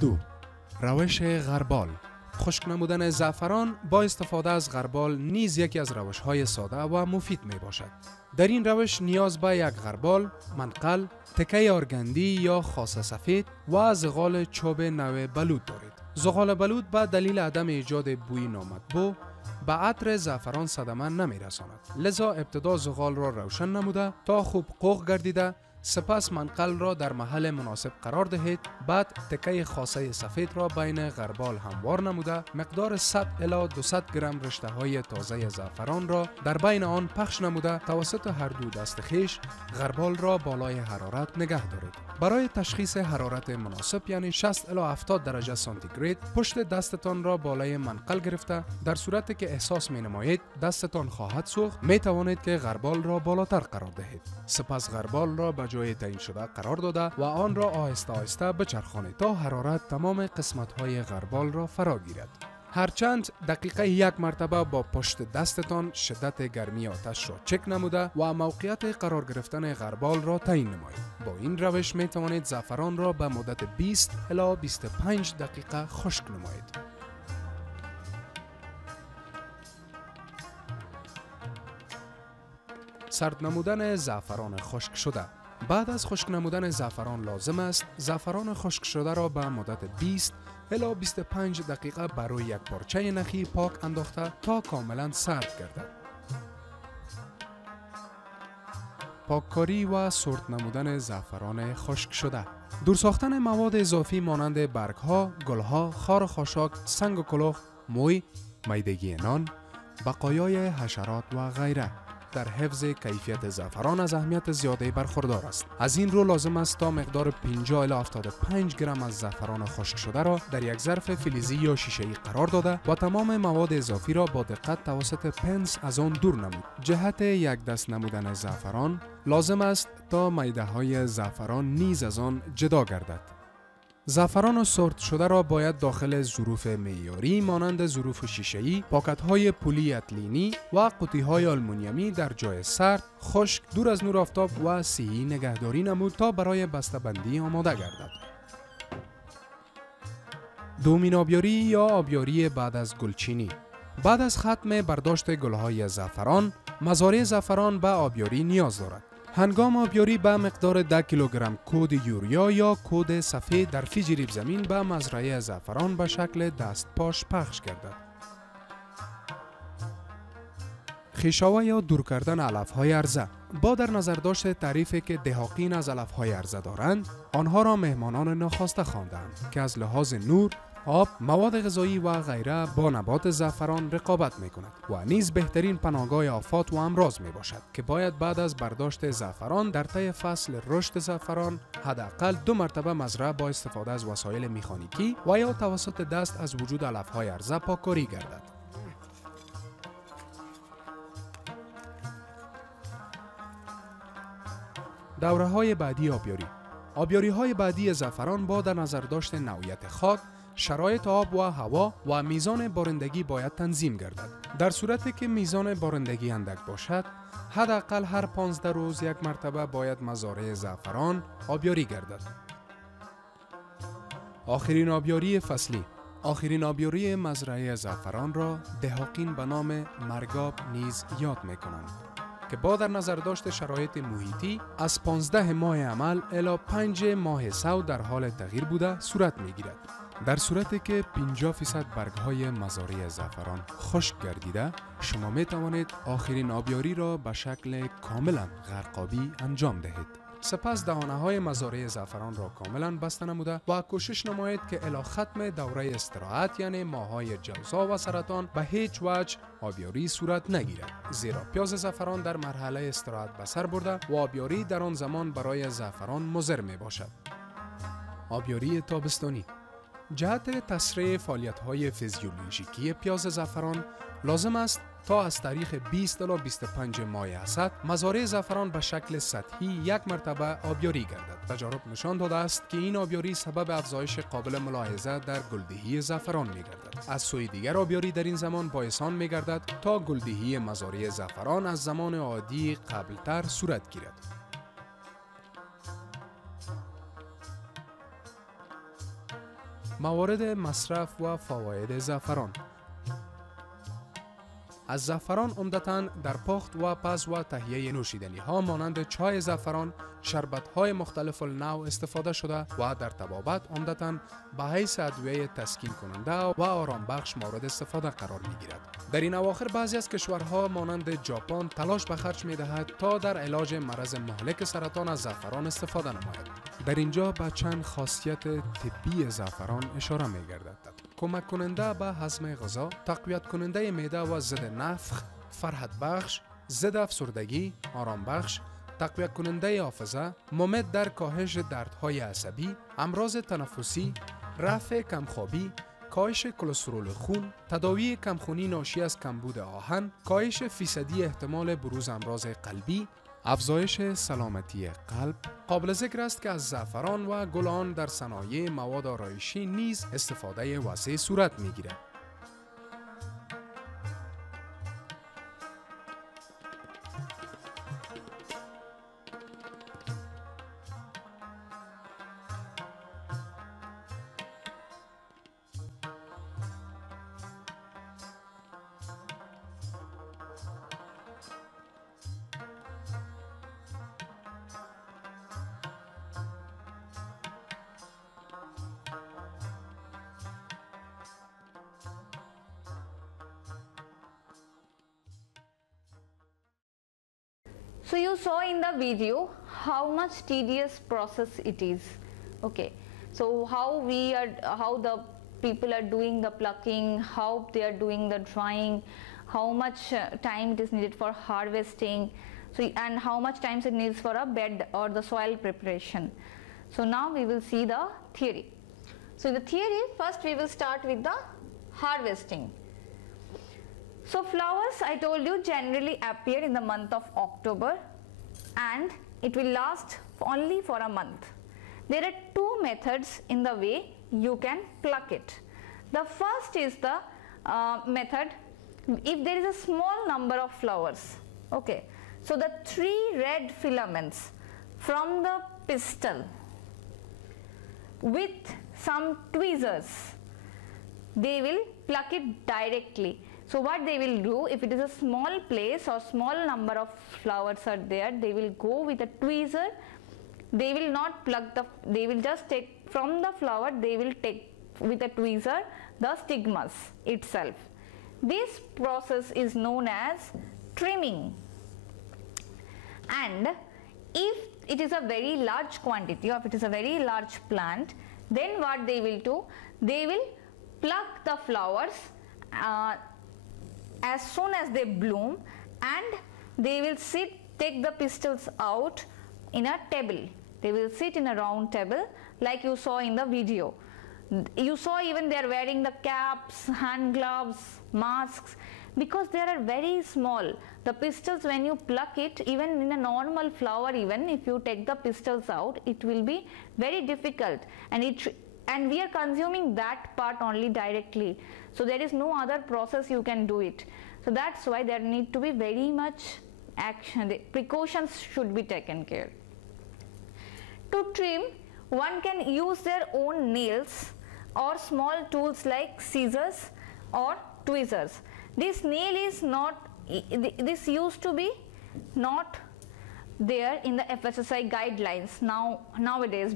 2. روش غربال. خشک نمودن زعفران با استفاده از غربال نیز یکی از روش‌های ساده و مفید می باشد. در این روش نیاز به یک غربال، منقل، تکه آرگندی یا خاصه سفید و زغال چوب نوع بلوط دارید. زغال بلوط به دلیل عدم ایجاد بوی نامطبوع به عطر زعفران صدمه نمی رساند. لذا ابتدا زغال را روشن نموده تا خوب قوق گردیده، سپس منقل را در محل مناسب قرار دهید. بعد تکه خاصه سفید را بین غربال هموار نموده، مقدار 100 الی 200 گرم رشته های تازه زعفران را در بین آن پخش نموده توسط هر دو دست خویش غربال را بالای حرارت نگه دارید. برای تشخیص حرارت مناسب یعنی 60 الی 70 درجه سانتیگراد پشت دستتان را بالای منقل گرفته، در صورتی که احساس می نمایید دستتان خواهد سوخت، می توانید که غربال را بالاتر قرار دهید. سپس غربال را به جای تعیین شده قرار داده و آن را آهسته آهسته بچرخانید تا حرارت تمام قسمت‌های غربال را فرا گیرد. هر چند دقیقه یک مرتبه با پشت دستتان شدت گرمی آتش را چک نموده و موقعیت قرار گرفتن غربال را تعیین نمایید. با این روش می توانید زعفران را به مدت 20 الی 25 دقیقه خشک نمایید. سرد نمودن زعفران خشک شده. بعد از خشک نمودن زعفران لازم است زعفران خشک شده را به مدت 20 الی 25 دقیقه برای یک پارچه نخی پاک انداخته تا کاملا سرد گردد. پاککاری و سرد نمودن زعفران خشک شده. دور ساختن مواد اضافی مانند برگ‌ها، گل‌ها، خار خاشاک، سنگ و کلوخ، موی، میدگی نان، بقایای حشرات و غیره. در حفظ کیفیت زعفران از اهمیت زیاده برخوردار است. از این رو لازم است تا مقدار 50 الی 75 گرم از زعفران خشک شده را در یک ظرف فلزی یا شیشه‌ای قرار داده و تمام مواد اضافی را با دقت توسط پنس از آن دور نمود. جهت یک دست نمودن زعفران لازم است تا میده های زعفران نیز از آن جدا گردد. زعفران سرد شده را باید داخل ظروف معیاری مانند ظروف شیشه‌ای، پاکت‌های پلی اتلینی و قوطی‌های آلومینیومی در جای سرد، خشک، دور از نور آفتاب و سیهی نگهداری نمود تا برای بسته‌بندی آماده گردد. دومین آبیاری یا آبیاری بعد از گلچینی. بعد از ختم برداشت گل‌های زعفران، مزارع زعفران به آبیاری نیاز دارد. هنگام آبیاری به مقدار 10 کیلوگرم کود یوریا یا کود سفید در فی جریب زمین به مزرعه زعفران به شکل دست پاش پخش گردد. خیشاوه یا دور کردن علف‌های عرضه. با در نظر داشت تعریفی که دهاقین از علف‌های عرضه دارند، آنها را مهمانان ناخواسته خواندند که از لحاظ نور، آب، مواد غذایی و غیره با نبات زعفران رقابت می کند و نیز بهترین پناهگاه آفات و امراض می باشد که باید بعد از برداشت زعفران در طی فصل رشد زعفران حداقل 2 مرتبه مزرعه با استفاده از وسایل مکانیکی و یا توسط دست از وجود علف‌های عرضه پاککاری گردد. دوره‌های بعدی آبیاری. آبیاری‌های بعدی زعفران با در نظر داشت نوعیت خاک، شرایط آب و هوا و میزان بارندگی باید تنظیم گردد. در صورتی که میزان بارندگی اندک باشد، حداقل هر 15 روز یک مرتبه باید مزارع زعفران آبیاری گردد. آخرین آبیاری فصلی. آخرین آبیاری مزرعه زعفران را دهاقین به نام مرگاب نیز یاد می‌کنند که با در نظر داشت شرایط محیطی از 15 ماه عمل الی 5 ماه سود در حال تغییر بوده صورت می‌گیرد. در صورتی که 50% برگ‌های مزارع زعفران خشک گردیده، شما می توانید آخرین آبیاری را به شکل کاملا غرقابی انجام دهید. سپس دهانه‌های مزارع زعفران را کاملا بسته نموده و کوشش نمایید که الی ختم دوره استراحت یعنی ماه‌های جوزا و سرطان به هیچ وجه آبیاری صورت نگیرد، زیرا پیاز زعفران در مرحله استراحت به سر برده و آبیاری در آن زمان برای زعفران مضر می باشد. آبیاری تابستانی. جهت تسریع فعالیت‌های فیزیولوژیکی پیاز زعفران لازم است تا از تاریخ 20 الی 25 ماه حصاد مزارع زعفران به شکل سطحی یک مرتبه آبیاری گردد. تجارب نشان داده است که این آبیاری سبب افزایش قابل ملاحظه در گلدهی زعفران می‌گردد. از سوی دیگر آبیاری در این زمان باعث آن می‌گردد تا گلدهی مزارع زعفران از زمان عادی قبل‌تر صورت گیرد. موارد مصرف و فواید زعفران. از زعفران عمدتاً در پخت و پز و تهیه نوشیدنی ها مانند چای زعفران، شربت های مختلف النوع استفاده شده و در طبابت عمدتاً به حیث ادویه تسکین کننده و آرام بخش مورد استفاده قرار می گیرد. در این اواخر بعضی از کشورها مانند ژاپن تلاش به خرج می دهد تا در علاج مرض مهلک سرطان از زعفران استفاده نماید. در اینجا به چند خاصیت طبی زعفران اشاره می گردد. کمک کننده به هضم غذا، تقویت کننده معده و ضد نفخ، فرحت بخش، ضد افسردگی، آرام بخش، تقویت کننده حافظه، ممد در کاهش دردهای عصبی، امراض تنفسی، رفع کمخوابی، کاهش کلسترول خون، تداوی کمخونی ناشی از کمبود آهن، کاهش فیصدی احتمال بروز امراض قلبی، افزایش سلامتی قلب. قابل ذکر است که از زعفران و گل آن در صنایع مواد آرایشی نیز استفاده وسیع صورت می‌گیرد. So you saw in the video how much tedious process it is. Okay, so how the people are doing the plucking, how they are doing the drying, how much time it is needed for harvesting, so and how much time it needs for a bed or the soil preparation. So now we will see the theory. So the theory, first we will start with the harvesting. So flowers, I told you, generally appear in the month of October and it will last only for a month. There are two methods in the way you can pluck it. The first is the method if there is a small number of flowers. Okay, so the 3 red filaments from the pistil with some tweezers, they will pluck it directly. So what they will do, if it is a small place or small number of flowers are there, they will go with a tweezer. They will not pluck the, they will just take from the flower, they will take with a tweezer the stigmas itself. This process is known as trimming. And if it is a very large quantity, or if it is a very large plant, then what they will do, they will pluck the flowers as soon as they bloom, and they will take the pistils out in a table. They will sit in a round table like you saw in the video. You saw even they are wearing the caps, hand gloves, masks, because they are very small. The pistils, when you pluck it, even in a normal flower, even if you take the pistils out, it will be very difficult, and we are consuming that part only directly. So there is no other process you can do it. So that's why there need to be very much action. The precautions should be taken care. To trim, one can use their own nails or small tools like scissors or tweezers. This nail is not, this used to be not there in the FSSAI guidelines nowadays.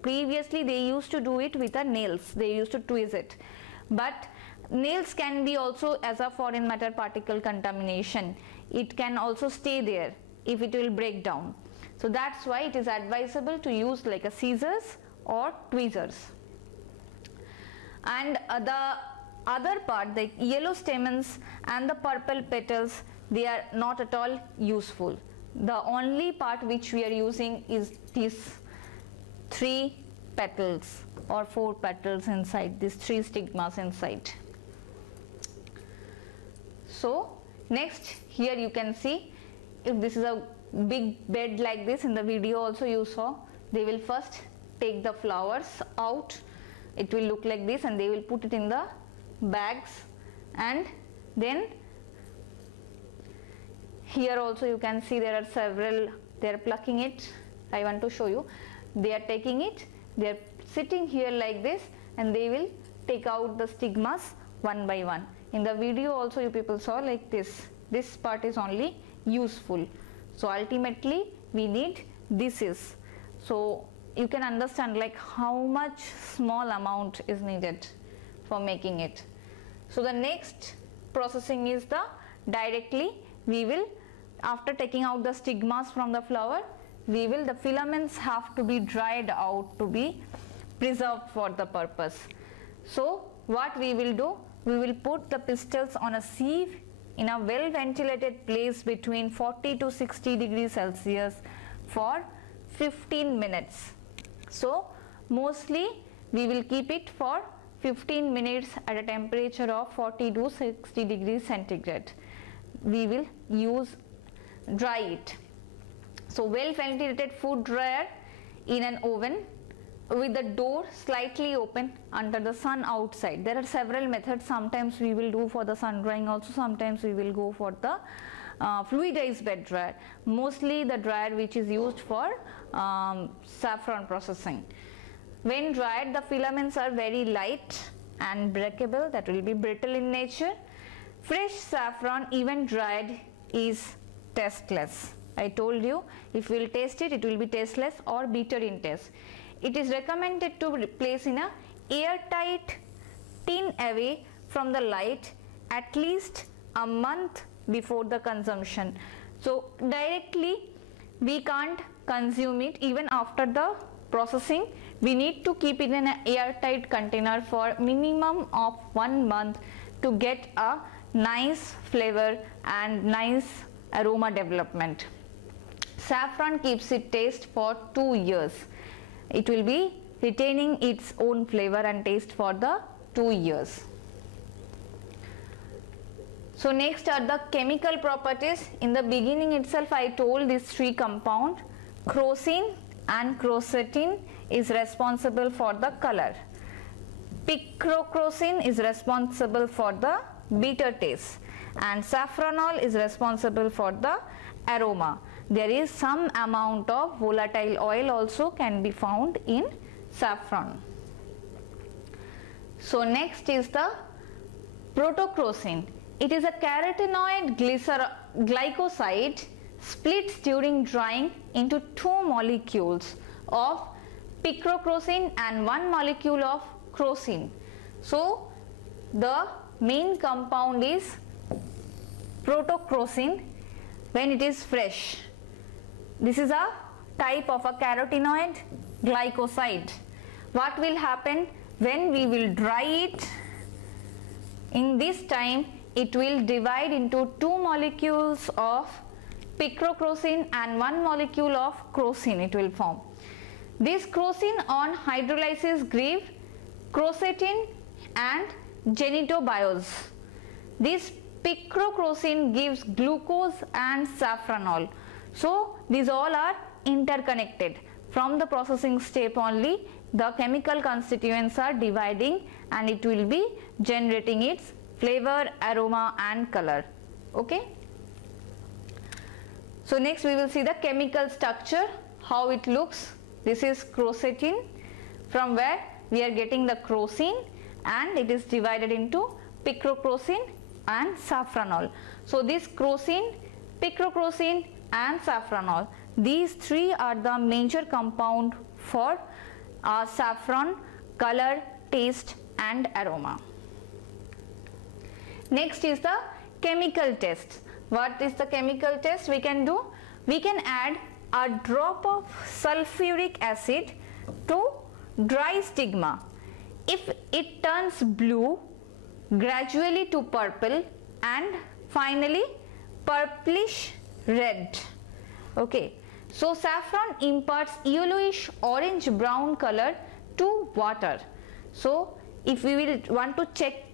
Previously they used to do it with the nails, they used to twist it, but nails can be also as a foreign matter particle contamination. It can also stay there if it will break down. So that's why it is advisable to use like a scissors or tweezers. And the other part, the yellow stamens and the purple petals, they are not at all useful. The only part which we are using is these 3 petals or 4 petals inside, these 3 stigmas inside. So next, here you can see, if this is a big bed like this, in the video also you saw, they will first take the flowers out. It will look like this, and they will put it in the bags, and then here also you can see there are several, they are plucking it. I want to show you. They are taking it, they are sitting here like this, and they will take out the stigmas one by one. In the video also you people saw like this part is only useful. So ultimately we need this is. So you can understand like how much small amount is needed for making it. So the next processing is the directly we will, after taking out the stigmas from the flower, the filaments have to be dried out to be preserved for the purpose. So what we will do, we will put the pistils on a sieve in a well ventilated place between 40 to 60 degrees Celsius for 15 minutes. So mostly we will keep it for 15 minutes at a temperature of 40 to 60 degrees centigrade. We will dry it. So well ventilated food dryer in an oven with the door slightly open under the sun outside. There are several methods. Sometimes we will do for the sun drying also, sometimes we will go for the fluidized bed dryer. Mostly the dryer which is used for saffron processing. When dried, the filaments are very light and breakable, that will be brittle in nature. Fresh saffron, even dried, is tasteless. I told you, if you will taste it, it will be tasteless or bitter in taste. It is recommended to place in a airtight tin away from the light at least a month before the consumption. So directly we can't consume it. Even after the processing, we need to keep it in an airtight container for minimum of 1 month to get a nice flavor and nice aroma development. Saffron keeps its taste for 2 years. It will be retaining its own flavor and taste for the 2 years. So next are the chemical properties. In the beginning itself I told these 3 compounds. Crocin and crocetin is responsible for the color. Picrocrocin is responsible for the bitter taste, and saffronol is responsible for the aroma. There is some amount of volatile oil also can be found in saffron. So next is the protocrocin. It is a carotenoid glycoside splits during drying into 2 molecules of picrocrocin and 1 molecule of crocin. So the main compound is protocrocin when it is fresh. This is a type of a carotenoid glycoside. What will happen when we will dry it? In this time it will divide into 2 molecules of picrocrocin and 1 molecule of crocin it will form. This crocin on hydrolysis gives crocetin and genitobiose. This picrocrocin gives glucose and saffronol. So these all are interconnected. From the processing step only the chemical constituents are dividing and it will be generating its flavor, aroma and color. Okay. So next we will see the chemical structure, how it looks. This is crocetin, from where we are getting the crocin, and it is divided into picrocrocin and saffronol. So this crocin, picrocrocin and saffronol, these 3 are the major compound for saffron, color, taste and aroma. Next is the chemical test. What is the chemical test we can do? We can add a drop of sulfuric acid to dry stigma. If it turns blue, gradually to purple and finally purplish red. Okay. So saffron imparts yellowish orange brown color to water. So if we will want to check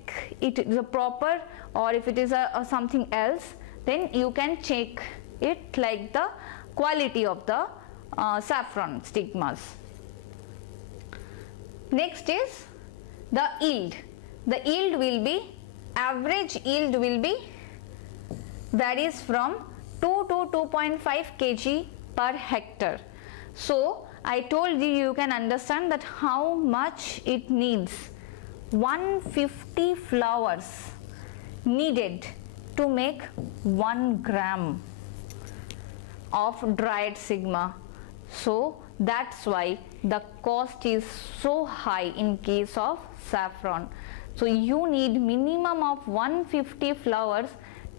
it is a proper or if it is a something else, then you can check it like the quality of the saffron stigmas. Next is the yield. The yield will be, average yield will be varies from 2 to 2.5 kg per hectare. So I told you can understand that how much it needs. 150 flowers needed to make 1 gram of dried sigma. So that's why the cost is so high in case of saffron. So you need minimum of 150 flowers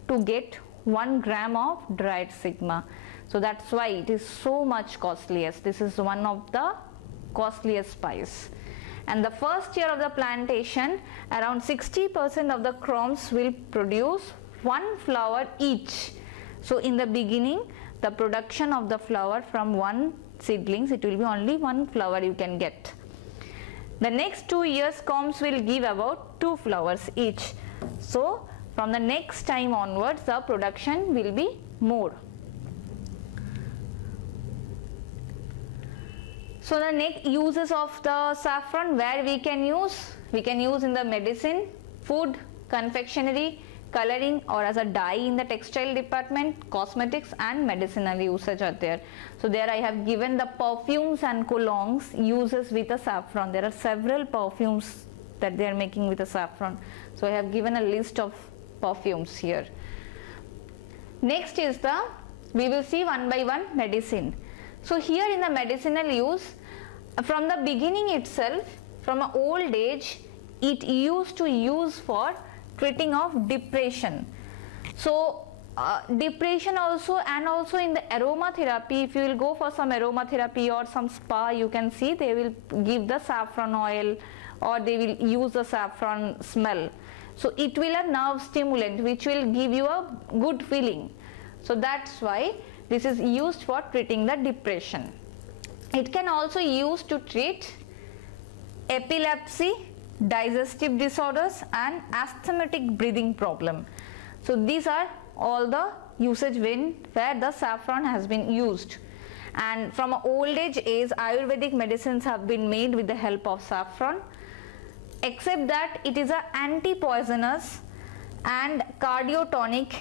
to get 1 gram of dried sigma. So that's why it is so much costliest. This is one of the costliest spice. And the first year of the plantation, around 60% of the crops will produce 1 flower each. So in the beginning, the production of the flower from 1 seedlings, it will be only 1 flower you can get. The next 2 years crops will give about 2 flowers each. So from the next time onwards, the production will be more. So the next uses of the saffron, where we can use in the medicine, food, confectionery, coloring, or as a dye in the textile department, cosmetics and medicinal usage are there. So there I have given the perfumes and colognes uses with the saffron. There are several perfumes that they are making with the saffron. So I have given a list of perfumes here. Next is we will see one by one medicine. So here in the medicinal use, from the beginning itself, from an old age, it used to use for treating of depression. So depression also, and also in the aromatherapy, if you will go for some aromatherapy or some spa, you can see they will give the saffron oil or they will use the saffron smell. So it will a nerve stimulant which will give you a good feeling. So that's why this is used for treating the depression. It can also used to treat epilepsy, digestive disorders and asthmatic breathing problem. So these are all the usage where the saffron has been used. And from an old age Ayurvedic medicines have been made with the help of saffron, except that it is an anti-poisonous and cardiotonic.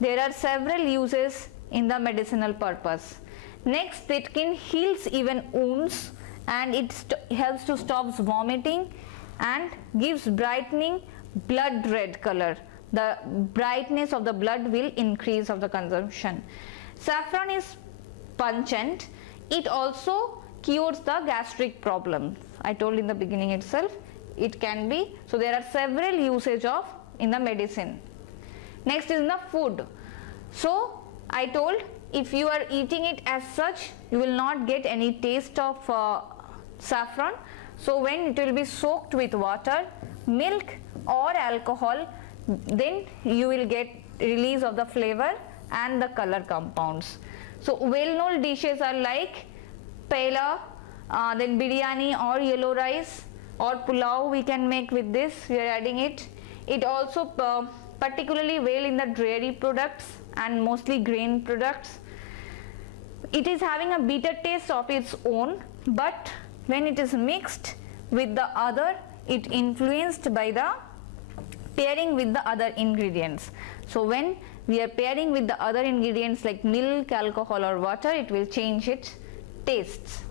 There are several uses in the medicinal purpose. Next, it can heals even wounds, and it helps to stop vomiting and gives brightening blood red color. The brightness of the blood will increase of the consumption. Saffron is pungent. It also cures the gastric problem. I told in the beginning itself it can be. So there are several usage of in the medicine. Next is the food. So I told if you are eating it as such, you will not get any taste of saffron. So when it will be soaked with water, milk or alcohol, then you will get release of the flavor and the color compounds. So well known dishes are like pela, then biryani or yellow rice or pulao we can make with this, we are adding it. It also particularly well in the dairy products and mostly grain products. It is having a bitter taste of its own, but when it is mixed with the other, it influenced by the pairing with the other ingredients. So when we are pairing with the other ingredients like milk, alcohol or water, it will change its tastes.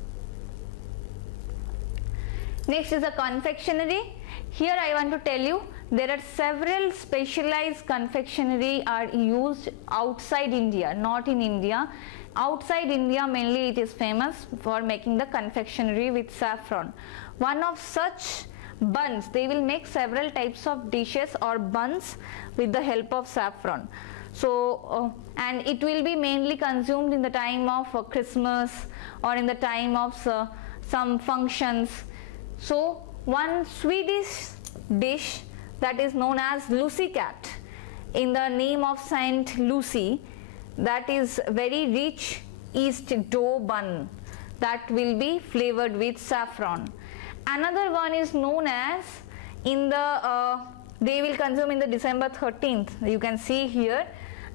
Next is a confectionery. Here I want to tell you there are several specialized confectionery are used outside India, not in India. Outside India mainly it is famous for making the confectionery with saffron. One of such buns, they will make several types of dishes or buns with the help of saffron. So and it will be mainly consumed in the time of Christmas or in the time of some functions. So one Swedish dish that is known as Lucy cat, in the name of Saint Lucy, that is very rich yeast dough bun that will be flavored with saffron. Another one is known as in the they will consume in the December 13th, you can see here,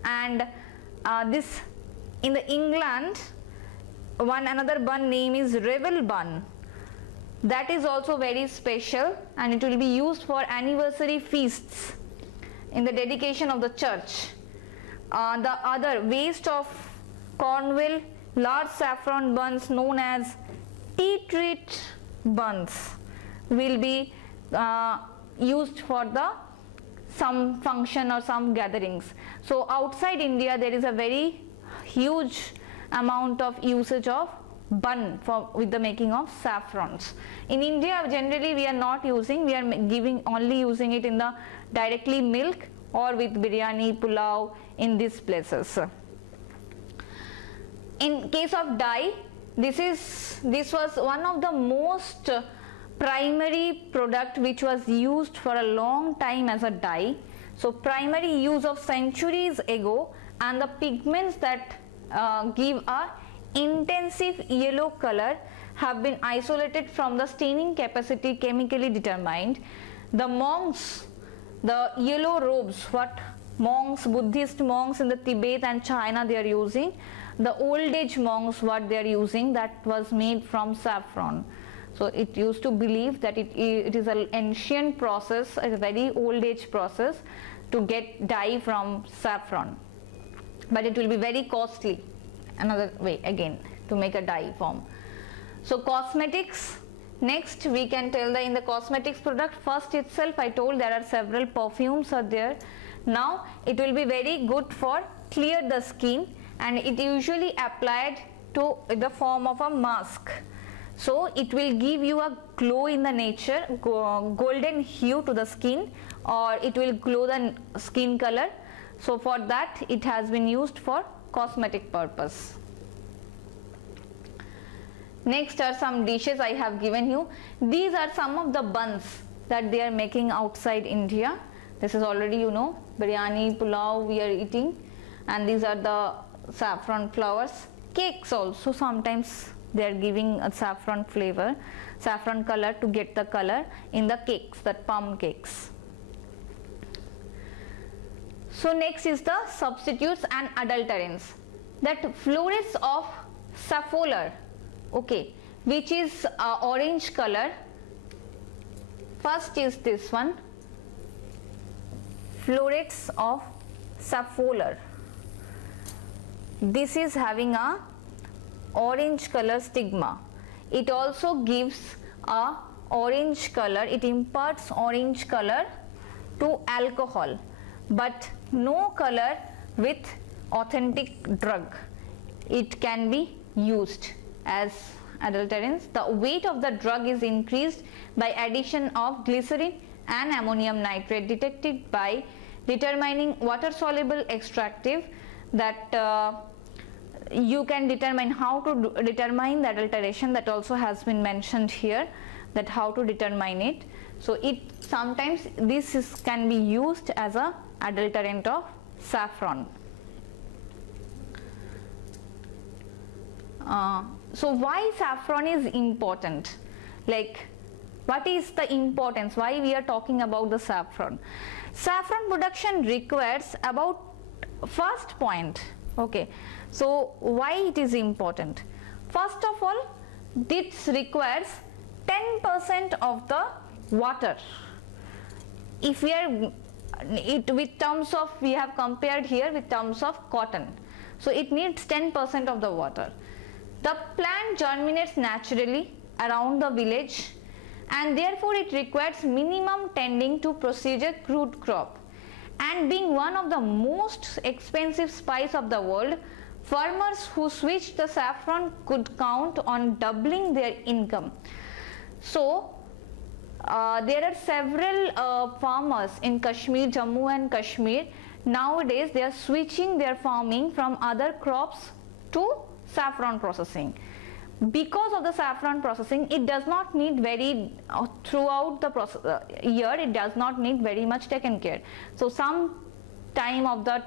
and this in the England one another bun name is Revel bun. That is also very special and it will be used for anniversary feasts in the dedication of the church. The other waste of Cornwall large saffron buns known as tea treat buns will be used for the some function or some gatherings. So outside India there is a very huge amount of usage of bun for with the making of saffrons. In India generally we are not using, we are only using it in the directly milk or with biryani, pulao in these places. In case of dye, this was one of the most primary product which was used for a long time as a dye. So primary use of centuries ago, and the pigments that give a intensive yellow color have been isolated from the staining capacity chemically determined. The monks, the yellow robes, what monks, Buddhist monks in the Tibet and China they are using, the old age monks what they are using, that was made from saffron. So it used to believe that it is an ancient process, a very old age process to get dye from saffron, but it will be very costly. Another way again to make a dye form. So cosmetics, next we can tell that in the cosmetics product, first itself I told there are several perfumes are there. Now it will be very good for clear the skin, and it usually applied to the form of a mask. So it will give you a glow in the nature, golden hue to the skin, or it will glow the skin color. So for that it has been used for cosmetic purpose. Next are some dishes I have given you. These are some of the buns that they are making outside India. This is already, you know, biryani, pulao we are eating, and these are the saffron flowers. Cakes also sometimes they are giving a saffron flavor, saffron color to get the color in the cakes, that plum cakes. So next is the substitutes and adulterants. That florets of safflower, okay, which is orange color. First is this one, florets of safflower. This is having a orange color stigma. It also gives a orange color, it imparts orange color to alcohol, but no color with authentic drug. It can be used as adulterants. The weight of the drug is increased by addition of glycerin and ammonium nitrate detected by determining water soluble extractive. That you can determine how to determine the adulteration, that also has been mentioned here, that how to determine it. So it sometimes this can be used as a adulterant of saffron. So why saffron is important? Like, what is the importance? Why we are talking about the saffron? Saffron production requires about first point. Okay, so why it is important? First of all, this requires 10% of the water. If we are it with terms of, we have compared here with terms of cotton, so it needs 10% of the water. The plant germinates naturally around the village, and therefore it requires minimum tending to procedure root crop. And being one of the most expensive spice of the world, farmers who switched the saffron could count on doubling their income. So there are several farmers in Kashmir, Jammu and Kashmir. Nowadays they are switching their farming from other crops to saffron processing. Because of the saffron processing, it does not need very throughout the year, it does not need very much taken care. So some time of the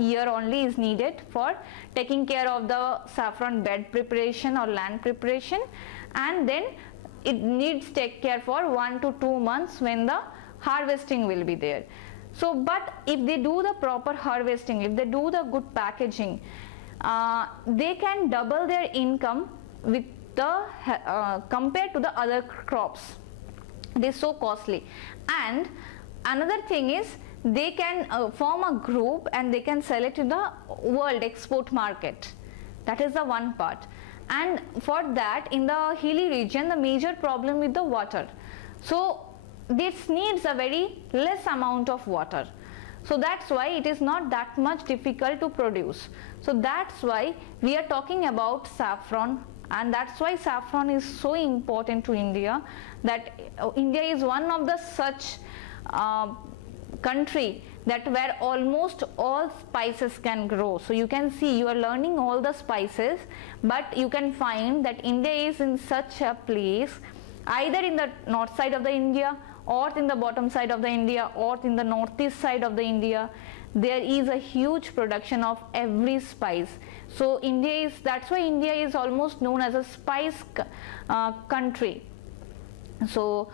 year only is needed for taking care of the saffron bed preparation or land preparation, and then it needs take care for 1 to 2 months when the harvesting will be there. So but if they do the proper harvesting, if they do the good packaging, they can double their income with the compared to the other crops. It is so costly. And another thing is, they can form a group and they can sell it to the world export market. That is the one part. And for that, in the hilly region, the major problem with the water. So this needs a very less amount of water. So that's why it is not that much difficult to produce. So that's why we are talking about saffron, and that's why saffron is so important to India, that India is one of the such country that where almost all spices can grow. So you can see, you are learning all the spices, but you can find that India is in such a place, either in the north side of the India, or in the bottom side of the India, or in the northeast side of the India. There is a huge production of every spice. So India is, that's why India is almost known as a spice country. So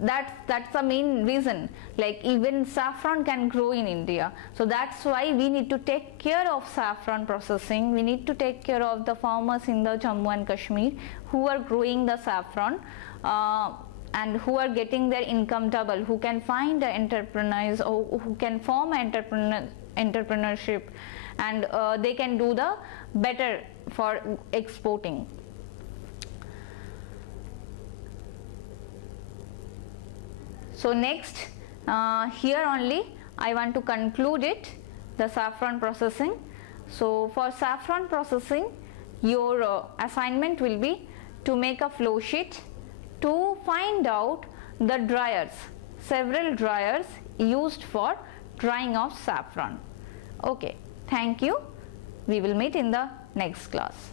that's the main reason, like even saffron can grow in India. So that's why we need to take care of saffron processing. We need to take care of the farmers in the Jammu and Kashmir who are growing the saffron, and who are getting their income double, who can find the entrepreneurs, or who can form entrepreneurship, and they can do the better for exporting. So next, here only I want to conclude it, the saffron processing. So for saffron processing, your assignment will be to make a flow sheet to find out the dryers, several dryers used for drying of saffron. Okay, thank you. We will meet in the next class.